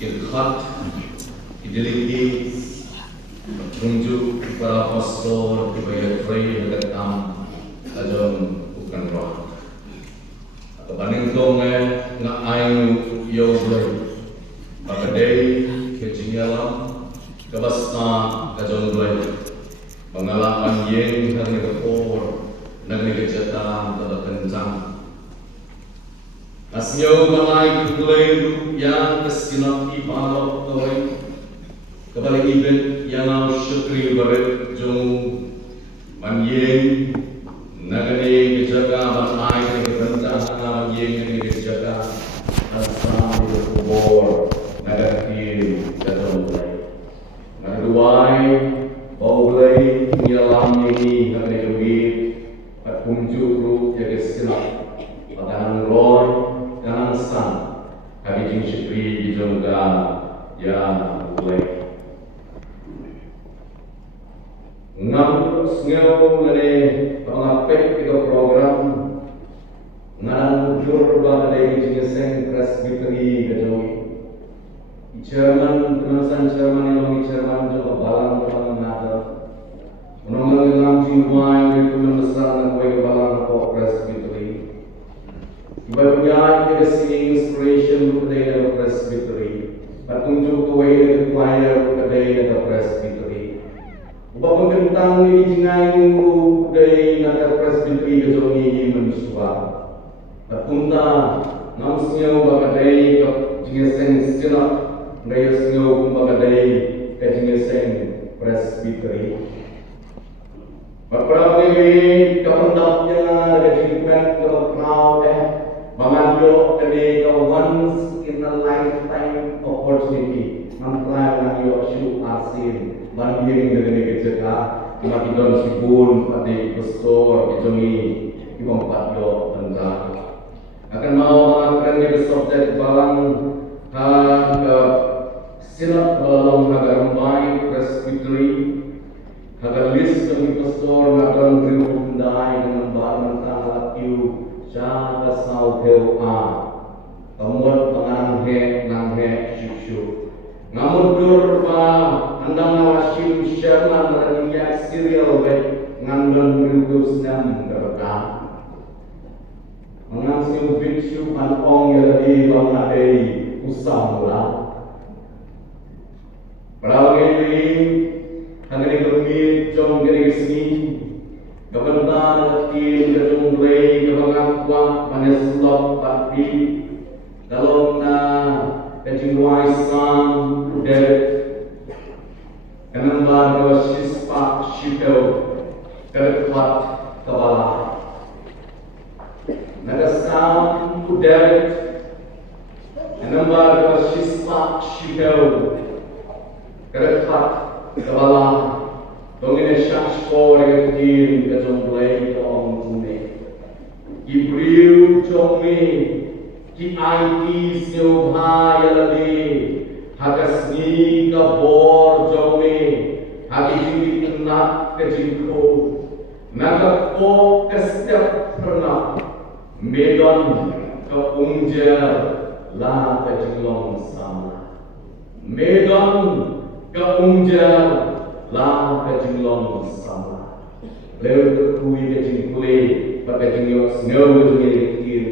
Ilhat, Idiliki, Tunjuk para pastor, Ibaya Frey, Nagatam, Ajon, Bukan Roh. Kebaning Tonge, Ngayu, Yoblay, Bakadei, Kejingalam, Kabasta, Ajon Blay, Pengalaman Yeng, Hari Kapor, Nagni Kejata, Kencang. Asnyo malai kulay yang kesinap ipalok kaway kabalik ibet yang au syukri baret jong manyeng nagani kejaga malai kekencang manyeng nagani kejaga asam di kubur nagaki jadon mulai naduai bau mulai nyalam ini nagani kebit at kumjuru jaga sinap padanan roy Jangan sang, kami jing syukri di jongga yang boleh. Ngam sengau lene pengapek kita program ngan jurba dari jeniseng presbyteri kejawi. Chairman penasan chairman yang chairman juga balang nada. Menunggu ngam jingwai itu membesar dan kue balang kok presbyteri. Banyak kita singing inspiration kedai dalam presbyteri. Patunjuk kawai choir kedai dalam presbyteri. Upah tentang ini jingai minggu kedai dalam presbyteri kejongi mensuah. Patunta namsnya ubah kedai jingeseng silap. Ngayasnya ubah kedai jingeseng presbyteri. Berapa kali kapendapnya kejadian kalau Mengambil kedai once in a lifetime opportunity. Mantap yo syuk asin. Banding dengan kerja mati don sipun pada pastor kejongi ibang patyo tentang akan mau mengakan di subjek balang silap balang agar mai presbyteri agar list dengan pastor akan berundai dengan balang tanggal tiu Jangan sau heu a, kemudian penganghe nanghe syushu. Namun durpa andang nawasim sherman raniya serial baik ngandon berubus nam berkah. Mengangsing biksu panong yadi bangadei usang mula. Perawai ini hangani bermit jom geri sini. Kebentar tim kejumlai kebangakuah panesulap tapi dalam kejingwai Islam Derek kenambar dosis pak syipel kerekuat kebala nagasam Derek kenambar dosis pak syipel kerekuat kebala Dongin syashko dengan tim kejumlai kong kune. Ibriu jommi ki IT siobha yalade hagasni ka bor jommi hagi jingi kenak kejingko naga ko kestiap pernah medon ke umjer la kejinglong sama medon ke umjer la kejinglong sama lew kui kejingkule pakejinglong snow kejingin kiri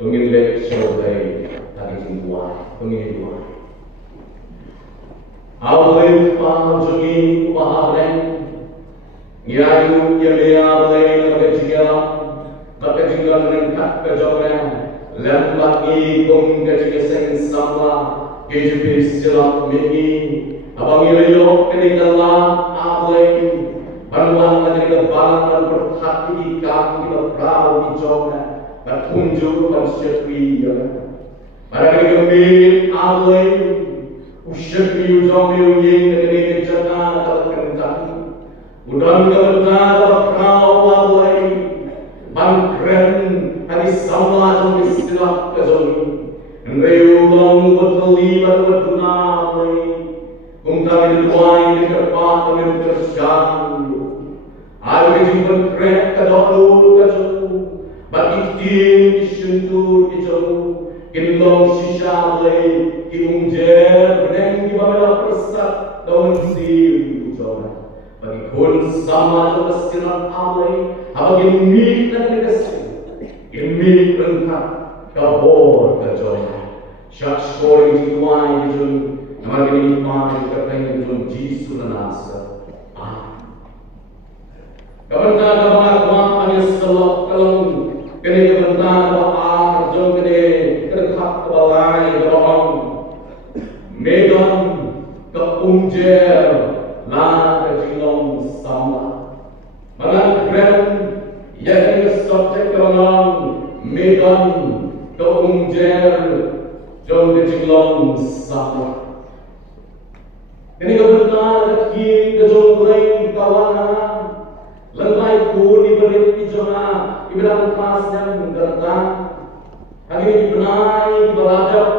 tungin lek shoday kejingwa tungin dua awal pa jungin pahablen yayu yelea lay kejingla pakejinglan rengkat kejogren lembagi kum kejingsen sama kejipis silap mini abang ilayo kenikala ablay banwan kenika balang dan berhati ikam kita perahu di jona bertunjuk dan syekwi pada kenika mir ablay usyekwi ujami uying kenika jana atau kencang udang kebenar perahu ablay bangkren hadis sama jom istilah kejoni ngeyu long beteli berduna ablay kung kami luay di kerpat kami tersyang ada kejumpan krek kadolu kajolu bagi tim disuntur kejolu Kinlong shisha lay kinungjer beneng di bawah persat daun sim ujona. Bagi kun sama jo kesiran alay, abagi mi dan dikasih, mi lengkap kabor kejona. Syak skori jiwai jun, nama gini mari katanya jun jisu nanasa. Kabanta kabang akma anis selok kalong kene kabanta baar jong kene terkhap kebalai dorong medan keungjer la kejilong sama malang keren yang subjek kebalong medan keungjer jong kejilong sama kene kabanta kiri kejong lain kawanan Lengkai pun diberi pijona, ibarat kelas yang menggerakkan. Kami dibenai, dibaladap,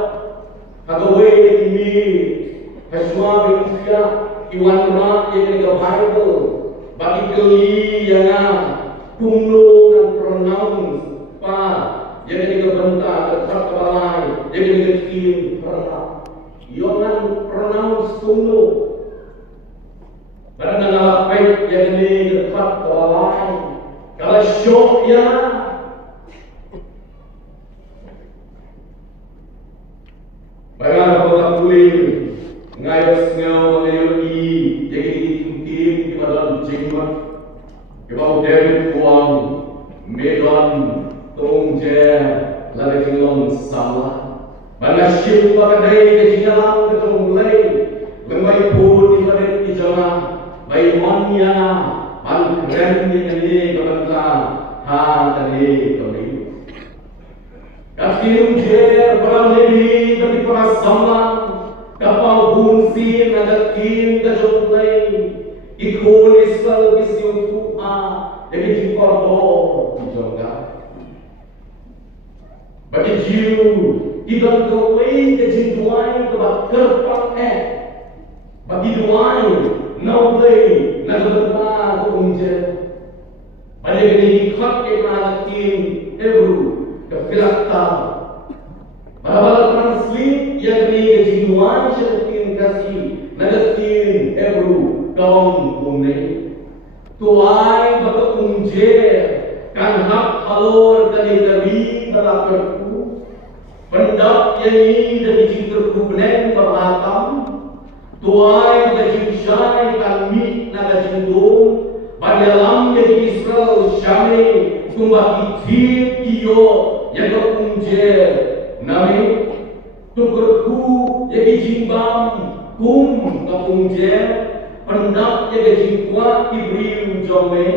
kagawe ini, haswa berusia, iwan mak yang ada Bible, bagi keli yang kumlo dan pronounce, pa, yang ada bentak, dekat kebalai, yang ada kim, pernah, yang pronounce kumlo. Barang dalam baik yang ini dekat kebalai, kalau syok ya, barang apa kulit, ngayos ngau ngayoi, jadi dikuntim di badan jenggot, kebau David kuang, Medan tungjer, lalu jenglong salah, barang syuk pakai kejingalan ketulai, lembai pun di badan ijama. Baimanya angkren ini kebentar tadi kami. Kasih jer beralih dari para sama kapal bunsi nadakin kejolai ikon isal kisiun tua jadi jikordo dijaga. Bagi jiu iban kawai kejinduai kebakar pakai bagi duai Naulay nagabanta kuungjer. Balik ini ikat kemalakin Hebrew kefilakta. Balabal translate yang ini kejinuan syaratin kasih nagatin Hebrew kaum kumne. Tuai baka kuungjer kan hak halor kali dari balakerku. Pendak yang ini dari jingkerku beneng berlatam. Tuai kejinsyai kami naga jindung Badalam yang Israel syami kumbaki tim iyo yang kepunjer nami tukerku yang jimbam kum kepunjer pendak yang jingkwa ibriu jome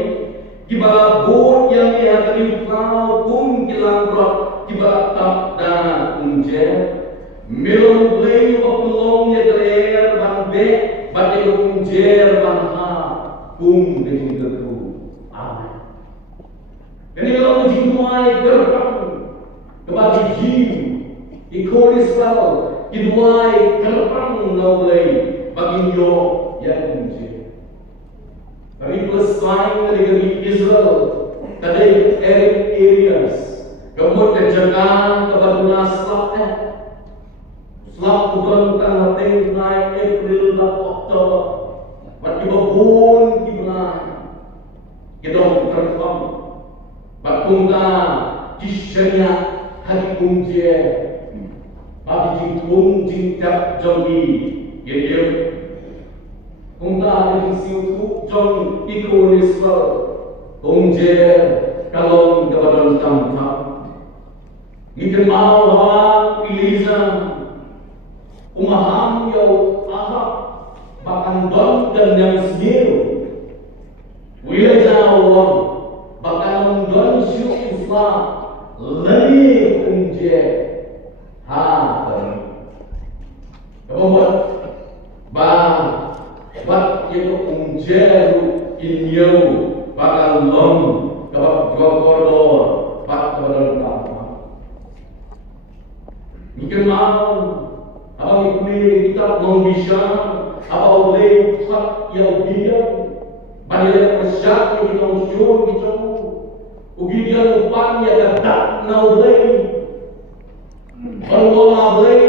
kibala bot yang dihadiri kau kum kilang rot kibala tak dan punjer Melong blame of long yagler ban be bate kunjer ban ha kum de jingku amen. Ini kalau jinuai gerbang kebagi jiu ikon Israel jinuai gerbang naulai bagi yo yang kunjer. Kami plus lain dari Israel tadi areas kemudian kejagaan kebadunas Selap bukan tanggal naik April dan Oktober. Mati babun gimana? Kita berkembang. Bakungta kisahnya hari kunci. Bagi jingkung jingkap jombi. Gitu. Kungta hari siutu jom ikon Israel. Kunci kalon kebadan tampak. Kita mau hawa pilihan. Umaham yau ahak bahkan don dan yang sendiri wilayah awam bahkan don syuk Islam lebih unje hater kemudian buat itu unje inyo bahkan lom kebab jual koridor pak kebadan apa mungkin mau Abang ikut kita bisa, abang boleh hak yang dia, banyak persyak yang kita usul kita, ugi dia lupa yang tak naulai, Allah boleh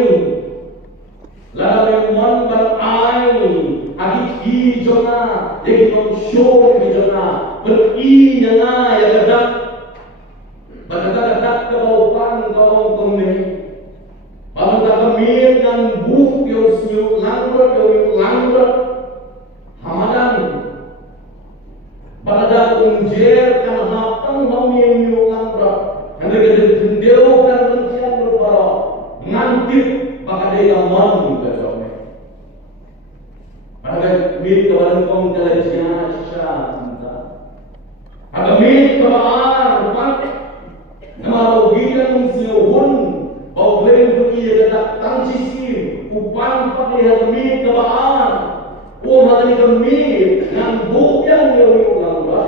lalu ban ai agi ki jona jadi show ki jona beri nyana ya gadak gadak ke baupan kau kumi baru tak kemir dan buk yo siu langrat hamadan pada unjer kan hatang hamiu langrat anda kena jendeu kan rencian berbara ngantip maka dia mon ke jome pada mit kawan kong kalajian cinta ada mit kawan pak nama bilang siuhun bau blen dunia detak tansisi upan pada mit kawan hari kami nang bukyan yo langba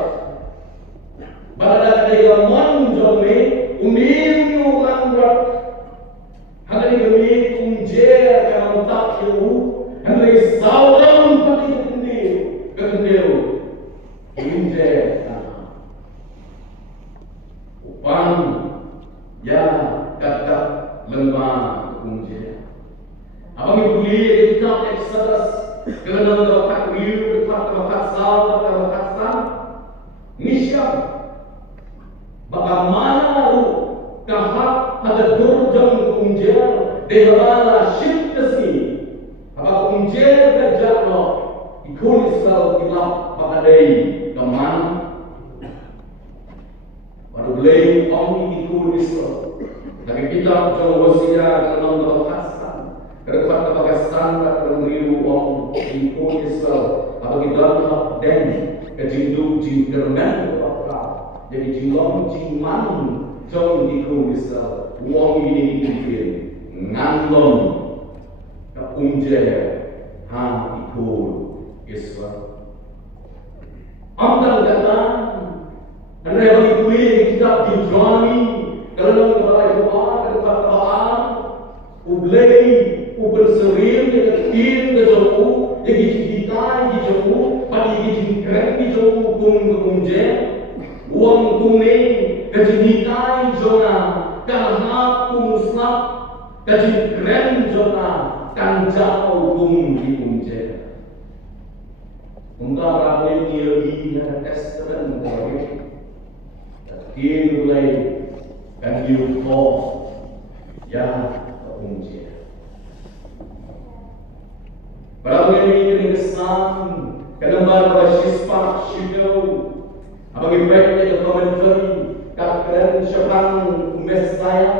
pada dia mon jome umim yo langba hari kami unjer kan tak yo hari saudam pati kendeu unjer upan ya kata lemah unjer abang ibu lihat kitab Exodus kerana letak riu, letak sal, letak sam, nisyam. Bagaimana kahak ada durjam kunjer dehbala syimtasi. Apa kunjer kerja lo ikut Israel kitab pakadai keman. Baru beli omni ikut Israel. Tapi kitab jauh wasiat kerana letak kerana Pakistan tak menerima orang ikut Israel atau kita nak dan kejinduk jingkerman kepada jadi jingong jingman jong ikut Israel orang ini ikut ngandong kepunjah ikut Israel. Amtal kata anda yang ditulis kitab Deuteronomy kerana kepada Tuhan ublei berserim dengan tim ke jauh, lagi kita di jauh, pagi di keren di jauh kumje, uang kumne, gaji kita di zona, karena kumusnap, gaji keren zona, kan jauh kumje. Untuk berapa yang lagi ada testament lagi, kim mulai kan diukur, ya kumje. Berapa ini kesan kelembar bersispak syukur apabagi baiknya ke komentari kakren syafang umes saya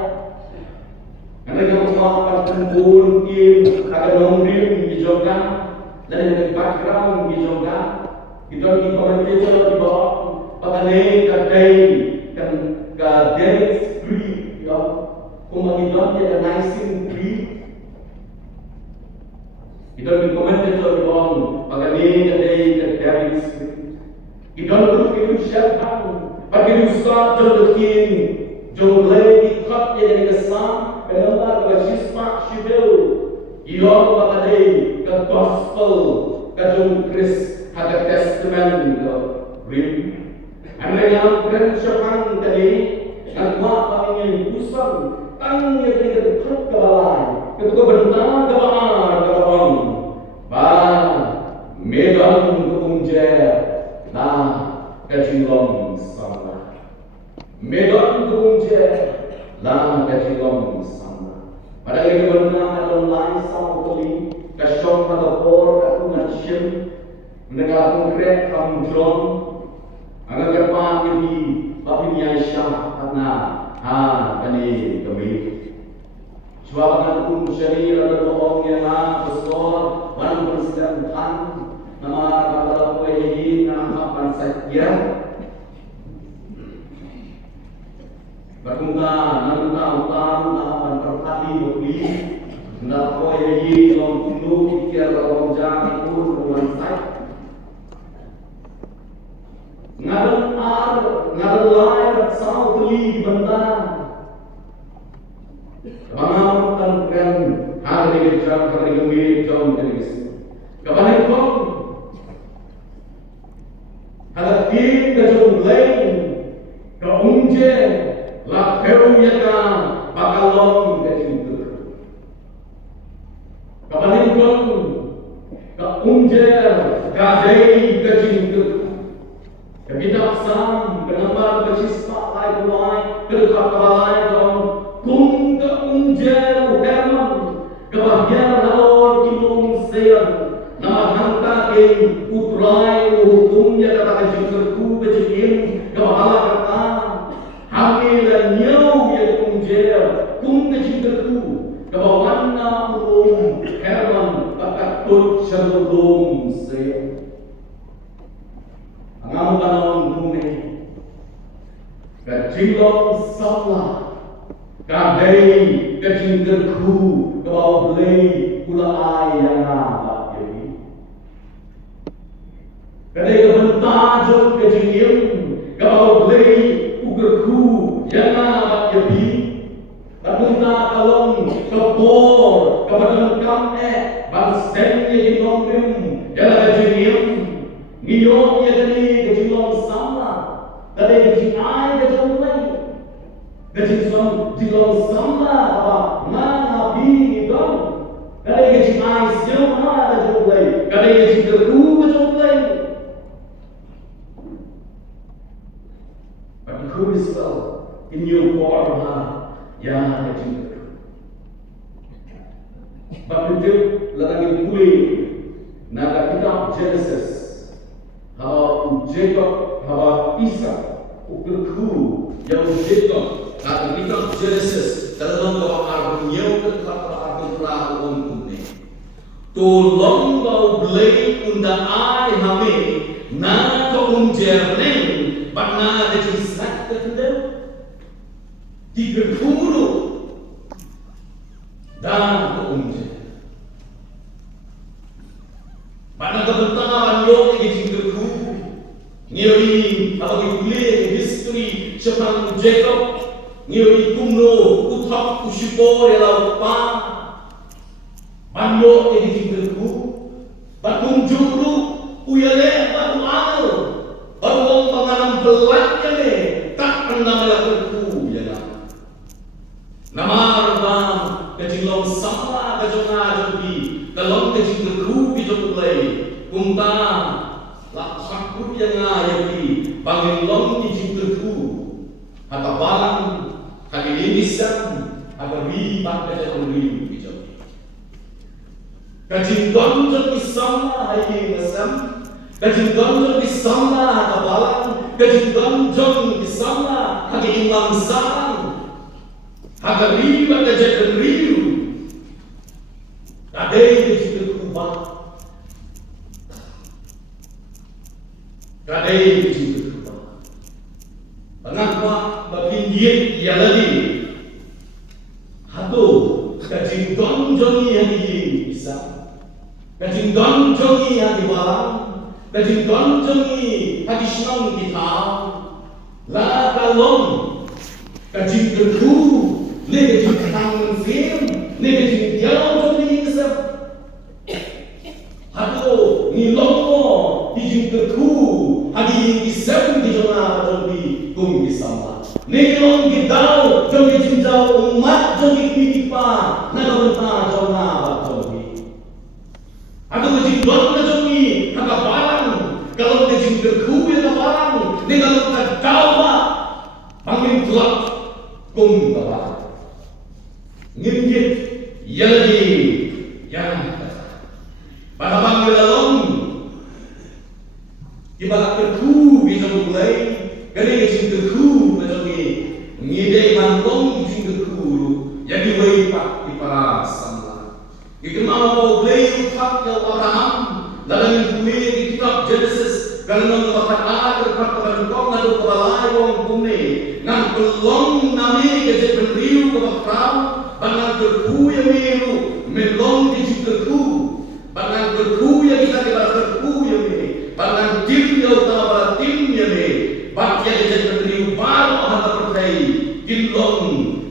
kerana yang memaafkan kumpul kim akan nombrim di jogja dan dengan background di jogja kita di komentar di bawah pakai kadai kan kadai street ya kumagidon dia nice street kita di komentar di bawah pakai kadai street kita dulu itu siapa bagi ustaz jodhin jodlei ikut yang kesan kelembar bersispak syukur ia pakai ke gospel ke Kris ada testament ke rim anda yang keren syafang tadi dan buat ingin pusat tang yang tidak terus ke balai ketika bentang ke bawah medan ke unjer nah kecilong sama medan ke unjer nah kecilong sama pada lagi bentang ada lain sama kali kasyong pada por aku nashim mendengar konkret kamdron agar kepa ini papinya syah karena kani kami suapan pun syari ada tohong yang besar mana presiden kan nama kata poehi nama pansakya bermuka nama utama nama terkati bukti nama poehi long tunduk pikir long jang pun ruang sak ngaran lain bersama beli bentang kebanyakan kan hari kerja hari kami jom jenis kebanyakan ada tim kejauh lain keunje lah perunya kan bakal long kejauh kapaningkon ka unjer ka dei ka jingker ka kitab sam ka nambar ka sispa ai kulai ka kabalai don kung ka unjer herman ka bahagian halor kilong seyan na hanta ke utrai hukumnya kata ka jingker ku ka jingin ka bahala kata hamil nyau ya unjer kung ka jingker ku kabawana ulung herman pakatut shalom se angam kanon bumi kajilong sala kadai kajinggerku kabau blei kula ayang abat jadi kadai kebentajun kajingim kabau blei ugerku yang abat jadi Napunta kalong kapor kapadang kam'e bansen niya ginongrim yala kajiniyam ngiyong niya gani kajilong sama kadai kajinay kajolay kajilong sama kaba nga bidong kadai kajinay siya nga kajolay kadai kajingaru kajolay but who is well in your form yang ada cinta. Begitu ladang puli naga kitab Genesis hawa Jacob hawa Isa ukurku yang Jacob naga kitab Genesis dalam bawa arbunya kata arbu perahu untuknya. Tolong kau beli unda ai hame na kau unjerneng bana ada kisah ketemu. 30 dan keunjung. Mana kebentangan yo ini jingkerku. Ngiri apa dikulik history sepang Jacob. Ngiri kumno utak usipor elau pa. Manyo ini jingkerku. Batunjuk lu uyale batu al. Baru panganam belak kene tak pernah melakukanku ya nak. Namar bang kajilong sama kajonga jogi kalong kajinggeru bijolay kumta laksakur yang ayati bangilong kajinggeru hatabalan kagilisan agari bakal ri bijogi kajinggon jogi sama hayi nasam kajinggon jogi sama hatabalan kajinggon jogi sama kagimam sang agar riba kejadian riu, ada yang berubah, ada yang berubah. Mengapa bagi dia ia lagi? Hatu kajing donjongi yang bisa, kajing donjongi yang dibalang, kajing donjongi yang disenang kita, lah kalong kajing kedua. Negatif tangan film, negatif dialog jadi kesep. Hado nilongo dijungkerku, hadi kisem dijona jadi kum disama. Nilong gidau jadi jinjau umat jadi kitipa, nagabenta jona jadi. Hado kejingdon jadi kagabalan, kalau dijungkerku ya kabalan, nilong kadawa, pangin gelap kum kabalan. Ngimjit yaladi yang pada panggil lalong ibarat terku bisa mulai kali kecil terku betul ni ngidei manlong kecil terku jadi waipak di para sama itu mau boleh utak yang Abraham dalam kue di kitab Genesis kalau mengatakan ada perkataan kau ngadu kebalai wong kune ngan pelong nami kecil penriu kebakau Bangang terku yang miru, melong di terku. Bangang terku yang kita kira terku yang ini. Bangang tim yang utama pada tim yang ini. Bak yang jadi pendiri baru anda percaya. Kilong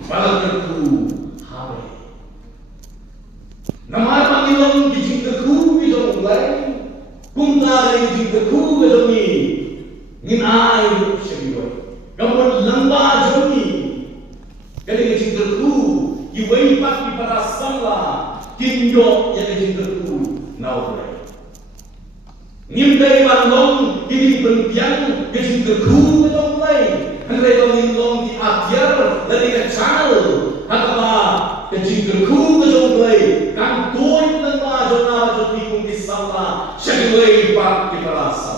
pada terku. Habe. Nama pangilong di terku bisa mulai. Kumta di terku bisa ni. Ngin air sebiwa. Kamu lembah joni. Jadi di terku. Iwaipak di para sangla kinh độ yang kejing terku nau lay. Nim day ban long kini berpiang kejing terku nau lay. Henry long long di akhir dari kecil hakaba kejing terku nau lay. Kan tuan nang jona jodi kung disala syagway pak kiparasa.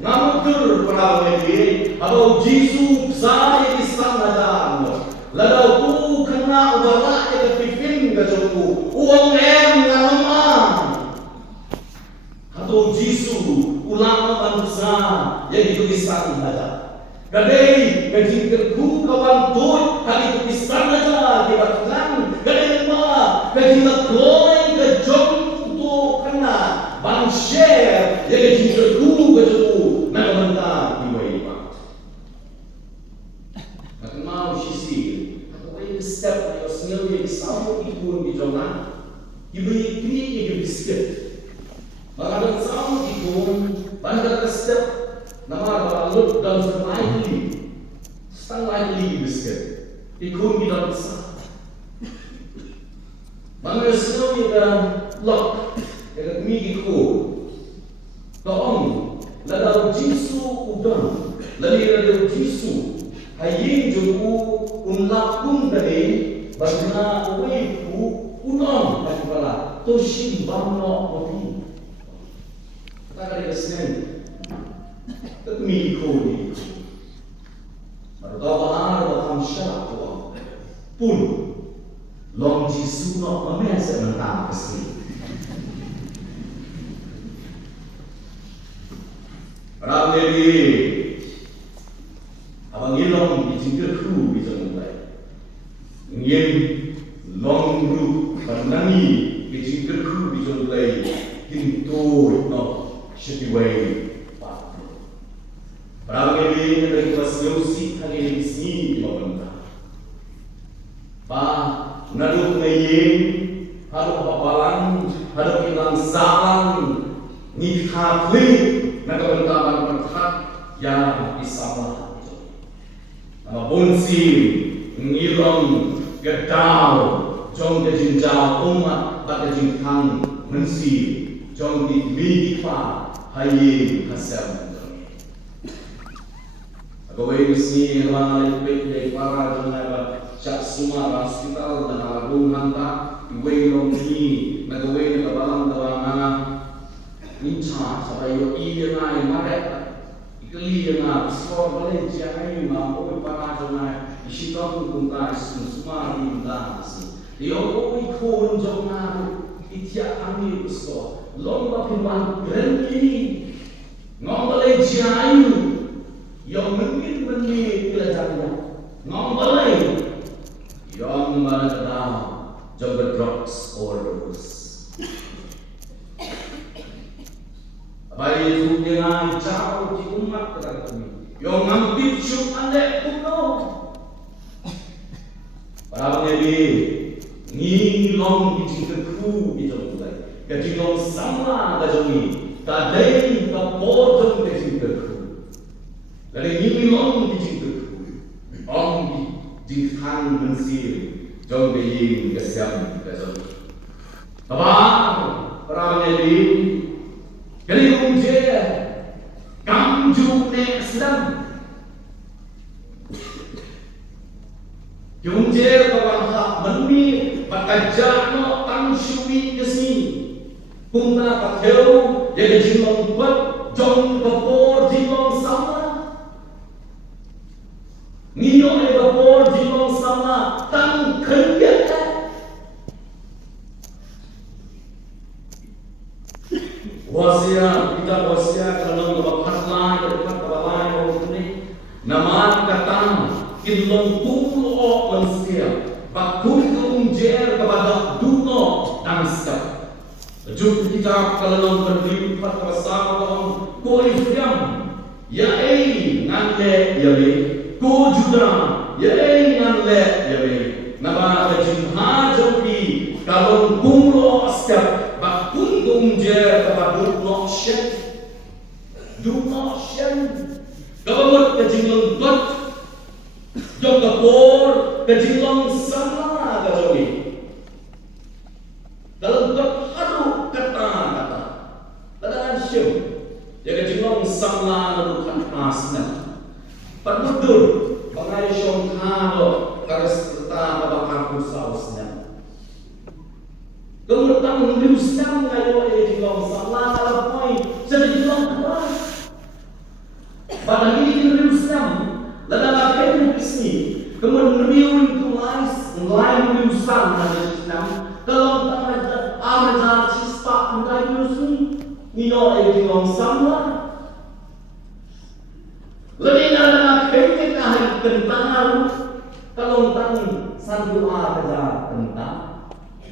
Namun para media atau Jisu saya isang adan lalu ku kena udara yang pipin gajoku uang ngalaman atau Jisu ulama bangsa yang ditulisan aja gadai gajing terku kawan tuh hari tulisan aja dibatukan gadai ma gajing tergoy gajong tu kena bangsa yang gajing terku gajoku Nagabanta iway pa. At mau sisi, at way step na yung snail yung isang ipon di jona, ibay kini yung biscuit. Mga dansang ipon, banda step na maralot daw sa lightly, stang lightly biscuit. Ikon gidansa. Mga snail yung lock, yung migi ko. Kaong Lalu Jisu udang, lalu Jisu hayin joku unlapun dari bagaimana uiku unang pala toshin bangno mati. Kata kali kesenen, tekmi kodi. Berdoa baham syarat pun long Jisu no memesa mentang kesini. Ramai abang ilong dijingkir kru bisa mulai. Ngiem long group panangi dijingkir kru bisa mulai. Tinto no shetiway pak. Ramai dari kelas yosi kali ini sini mabanta. Pa naduk ngiem haru papalan haru kilang salang ni khafli. Nagkabantaman perhat yang isama itu. Nama bonsi ngilong gedau jong kejinjau umat tak kejingkang mensi jong di midifa hayi kasem. Aku ini orang lebih dari para jenayah cak semua hospital dan agung hantar iwe longi nagawe nagabalang dawangan Minta sampai yo iya ngai marek ikli yang skor Malaysia ngai mampu para jona isikam kunta semua di nasi yo ko ikon jona itia kami skor lomba pimpan grandi ngom Malaysia ayu yo mungkin pelajarannya ngom Malay yang mana jaga drugs overdose bayi itu dengan jauh di umat kata kami. Yang ngambil syuk anda kuno. Para penyebi ni long dijingkerku dijongkai. Kejingong sama kajongi. Tadai kapodong dijingkerku. Dari ni long dijingkerku. Om dijingkang mensir. Jong being kesiam kajongi. Abang para penyebi Kali umje kamju ne Islam. Umje kawan hak menmi bakajano tang syui kesini. Kumna pakheu jadi jilong buat jong kapor jilong sama. Nio e kapor jilong sama tang kerja. Wasia kita wasia kalau berpakat lain berpakat lain orang ini nama kata kilong pulo manusia bakun keumjer kepada duno dan setiap jumpa kita kalau berdiri pada bersama orang kualifiam ya nganle ya ku juda ya nganle ya nama kejimha joki kalau pulo setiap bakun keumjer kepada do not shame. Gawat kejinglong bat, jong kapor kejinglong sama kajogi. asna padudun bangai syongkado karesta babakar sausna kemudian riusam ngayo ejilong salah alapoi sedilong kuat pada ini riusam ladang akhir bisni kemudian riu itu lain riusam ada Islam kalau tak ada sispa andai musni nino ejilong salah lebih dalam akhirnya kahari kentang kalau tang sandua kejar kentang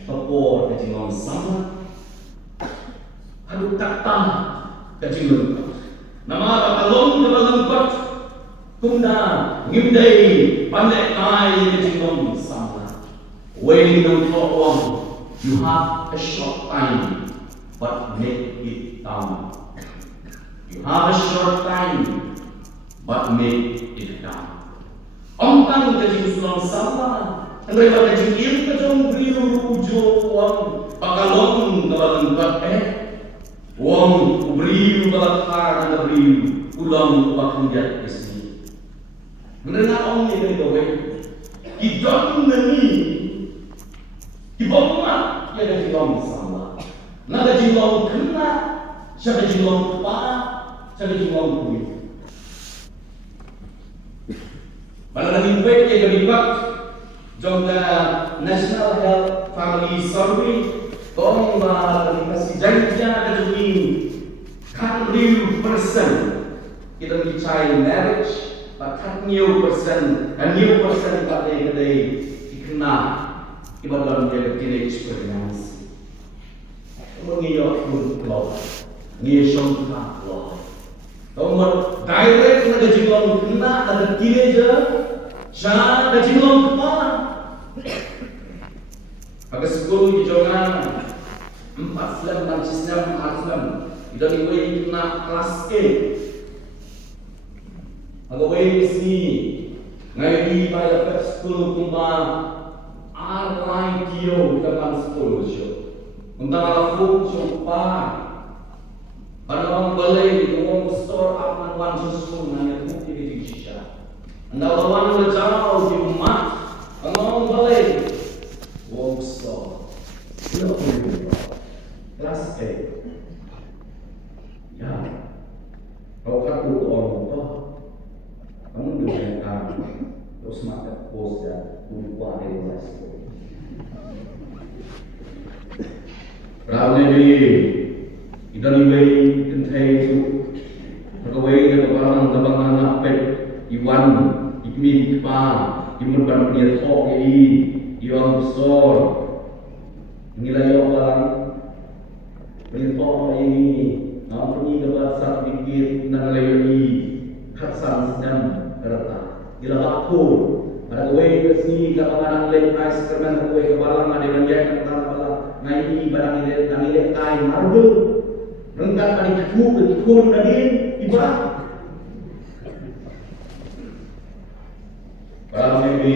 tepor kejilong sama aduh kata kejilong nama bakalong kebalengkot kunda ngimdai pandai kai kejilong sama when you talk you have a short time but make it down you have a short time but make it down. Ông tăng kajing sulang sama, andai pada jingir kajong beriu ujo wang, pakalong kabalengkat wang beriu balakar na beriu ulang pakunjat kesini. Mendengar om ni dari bawah, kita nani, ibomah ya kajing long sama, na kajing long kena, siapa kajing long kepala, siapa kajing long kulit. Pada hari baik yang terlibat jangka National Health Family Survey, tolong kasih janjian dari kan real person kita bicara marriage, bahkan new person pada kedai dikenal ibadah menjadi teenage pregnancy. Mengiyok pun keluar, ngiyok keluar. Nomor direct na kajilong kena na teenager siya kajilong kepala pagka siguro gijongan 4 slam mancisnya 4 slam ito ni Wei kena kelas A pagka Wei isni ngayon di bayar ke sekolah kumba R9 kio kapan sekolah siya untang alafung siya pa Panawang balay di uang store aman wan susun na nagmuti di siya. Andawan lejao di umat. Panawang balay uang store. Sino ko yun? Class A. Ya. Kau katu orang apa? Kamu dengan kami. Terus maka pos dan lupa dari masuk. Rauh ni Idan iway kentay pagaway na kaparang tabang hanapet iwan ikmin pa imunban niya tok iwan store nilayo parang penitok ini peni dapat sak dikit nang layo katsan sedang kereta ilawakku ada way kesini kapangan late ice kerman way kapalang ada banyak kata pala ngai barang ini kai marble Rengkat pada kekun nadin ibarat. Para mimpi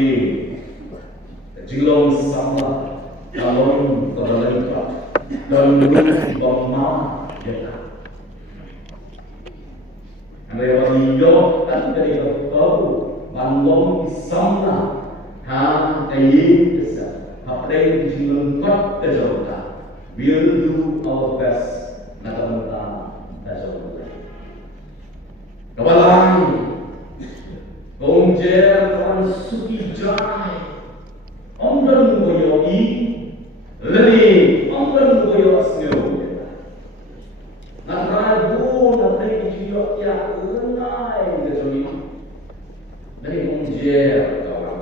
jilong sama kalon kebalengkat dan bama ya. Anda yang yo kan dari tahu bandong sama ha ayi desa apa jilong kat kejauhan. We'll do our best. Nakamunta dasar kawalan gongjer kawan suki jai omdan goyo lebih omdan goyo asnyo nakrabu natay kiyo ya lengai desoni dari gongjer kawan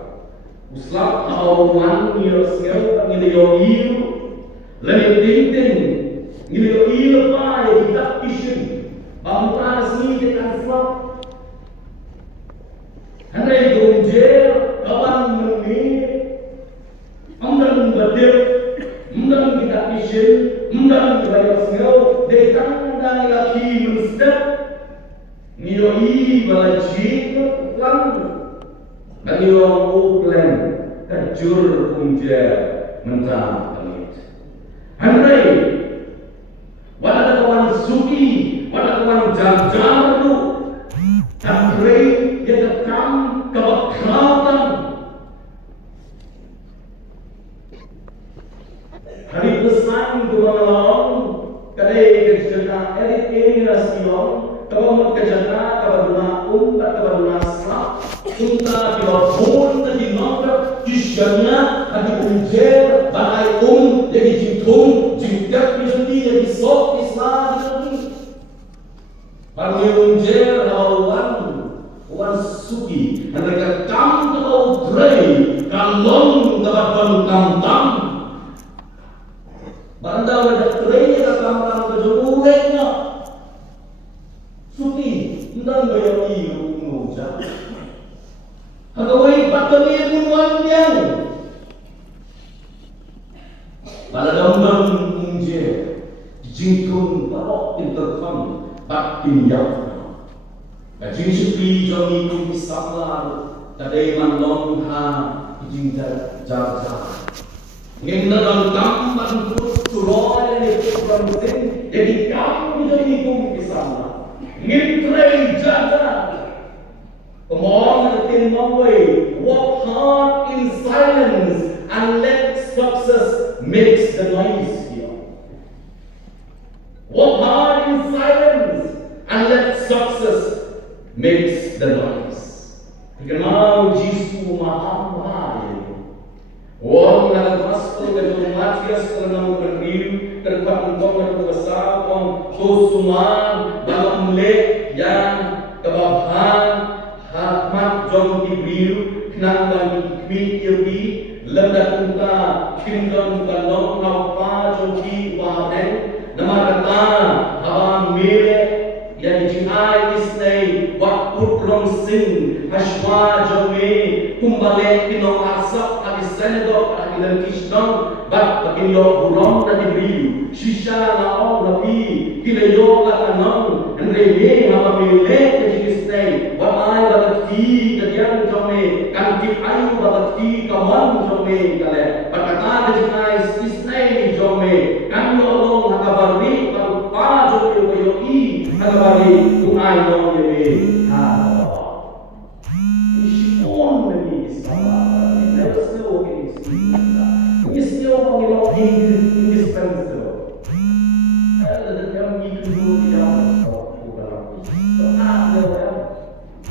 uslap awan yo asnyo ngiliyo lebih tinting Ngiliyo iyo pa ya kita isin Bangka asli kita slap Handai gongjer kawan mengi Amdan badir Amdan kita isin Amdan bayar sengau Dekang dan laki menstep Ngiliyo i balajik Lang Ngiliyo uklen Kajur gongjer Mentang pamit Handai Wala kawan suki, wala kawan jam-jam tu. kadai kerjana elit siyon kamu kerjana kabaduna kabaduna sa unta kibabun na dinongkap kisyana adi unjer bahai jadi jingtung jingkat jadi jadi sok islam jadi unjer wan suki mereka kam kau drei kalong kawan kam banda ada drei kam kejuruhnya suki ndang bayi umuja agawai patami muan yang baladam unje jingkung barok interkam batin yang kajing supi jomi kum sablar kadai mandong ha jingda jaja ngena dong kampan put suroy ni program sin jadi kamu jomi kum sablar Ngintray jaga. Come on, in one way. Walk hard in silence and let success mix the noise here. Walk hard in silence and let success mix the noise. Kenal Yesus Maha Orang dalam gospel dari Matius ke-6 terdapat untuk berbesar Tusuman dalam lek yang kebahan hakmat John Gibril kenangan mikirbi ledak unta kingdom kalong napa joki waden nama kata hawa mele yang jinai isnei wak putrong sing hashwa jome kumbale kinong asap Senador Panggilan Kisdong Bak Pakinyo Burong na Dibriyo Shisha na o Nabi Kilayo at anong Nreme Hamamile Kajikistay Wamay Batagti Kadyan Jome Kantik Ayu Batagti Kaman Jome Kale Pagkata Kajinay Isnay Jome Kando Long Nakabari Pagpa Jome Wayoki Nakabari Kung Ayo Yeme Halo Ishipon Nabi Isama Ini orang yang indispensable. Ada yang ikut yang bukan.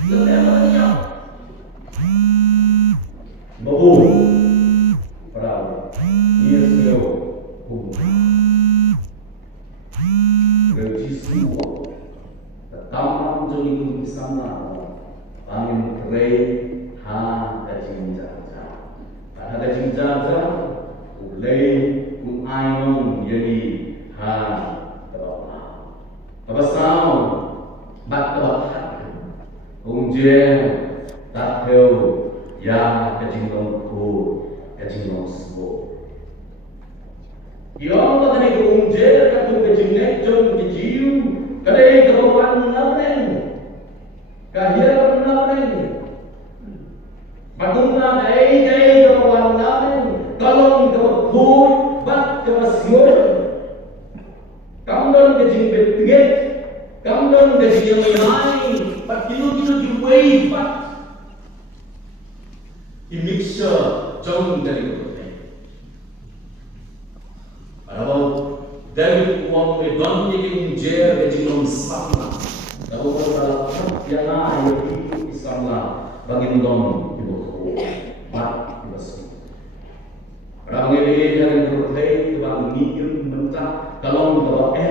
Ada yang bahu perahu. Ia selalu berjiwa. Taman jadi di sana. Angin kerai ha kajing jaja. Ada kajing jaja. Ulay kung ayong jadi ha terapa. Tapasau bat terapa. Kung je tak tahu ya kajinglong ko kajinglong sbo. Yang tadi kung je katu kajingnek jom kejiu kadai kawan namen kahir namen. Matungna kai kawan namen. Kalong kebut, bat kebasiun, kamdon kejing betget, kamdon kejing menai, pat kilo diwei pat, imixture jauh dari itu. Kalau dari uang medon yang unjer kejing lomsama, kalau kalau yang lain itu Islamlah bagi medon itu pat kebasiun. Orang ini yang berhenti bang mikir mentah kalau kita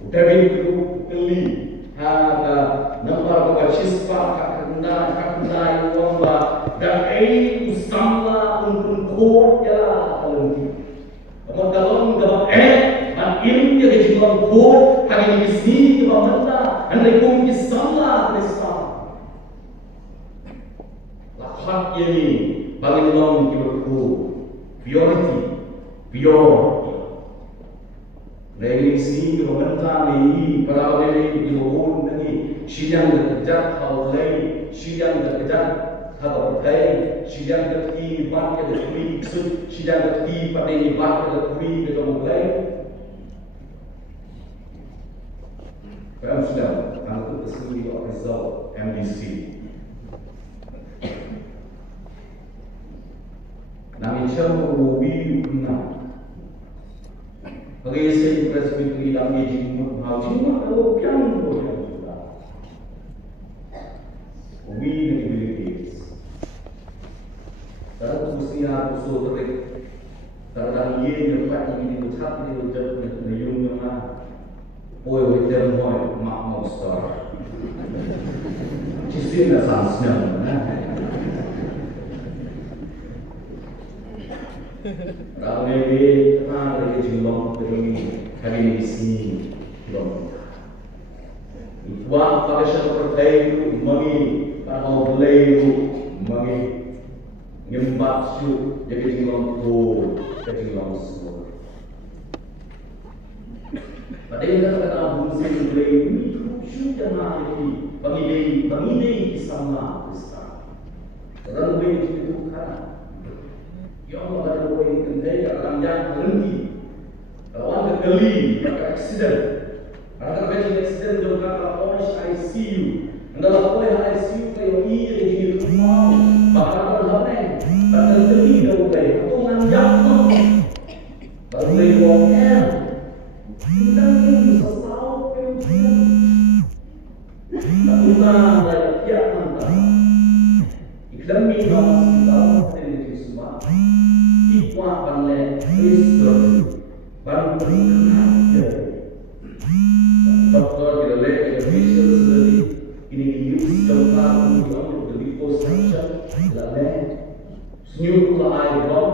udah bintu keli ada nampak bahwa siswa kakenda uang dan usama untuk kod ya kalau ini kalau makin dia kejualan kod hari ini sini kita mentah anda pun kisahlah Islam lahat ini bagi orang kita purity. Lagi sini pemerintah ni para orang ini dibuat ni sidang kerja haulai sidang kerja haulai sidang kerja baca dekui sidang kerja pada ini baca dekui kita mulai. Kamu sudah anggap tersendiri result MDC. Nami cakap rubi guna. Recent presbytery lang jingmut jingmut kalau piang ko yang sudah. We abilities. Kalau mesti harus sotrik. Kalau ye yang pak ini ucap ini ucap ini yung mana. Boy with them boy mak mau star. Cisin dah sansnya. Ramai lagi jumlah terus kali ini jumlah. Ikhwan pada seperti itu mami kalau beliau mami nyembat su jadi jumlah tu jadi jumlah semua. Pada yang kata Abu Sa'id beliau ini sudah mati bagi sama besar. Orang beliau itu kan. Ya Allah ada orang yang kendai akan yang berhenti. Kalau anda geli, maka accident. Anda terjadi accident dengan kata Polish ICU. Anda lapor ICU kayak iya jadi rumah. Maka anda lain. Anda geli dengan kayak atau nganjak no. Baru dari bawahnya. Kita ini sesal penyusupan. Tak utang dari tiap mantap. Iklan minum kita dari semua. Ikhwan panle Kristen baru berkenal dia. Doktor kita lihat official sendiri ini dius jangka untuk the reconstruction lalu senyum lah ayam.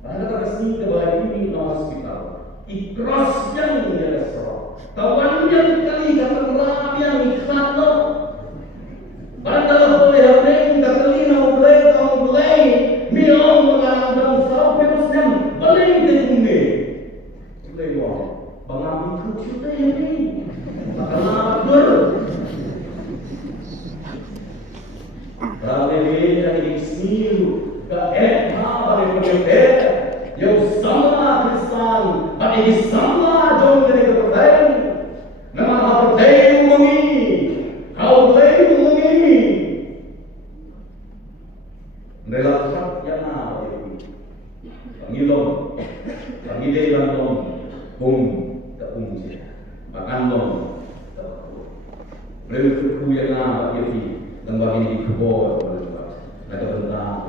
Pada kata sini kebaik ini hospital. Ikras yang dia serah. Kawan yang kali kata terang yang ikhlas no. Pada boleh apa yang kata lina boleh minum mengalami sampai muslim balik ke bumi. Lewat pengambil kucing ini, makan apa? Ramai yang di sini ke balik ke yang sama Kristen, bagi sama jom dari kepercayaan. Nama kepercayaan mengi, kau mengi. Relaksat yang apa itu? Pangilong, pangilong, tak makan long, tak. Beliau yang apa itu? Lembah ini dikubur oleh Tuhan. Ada tentang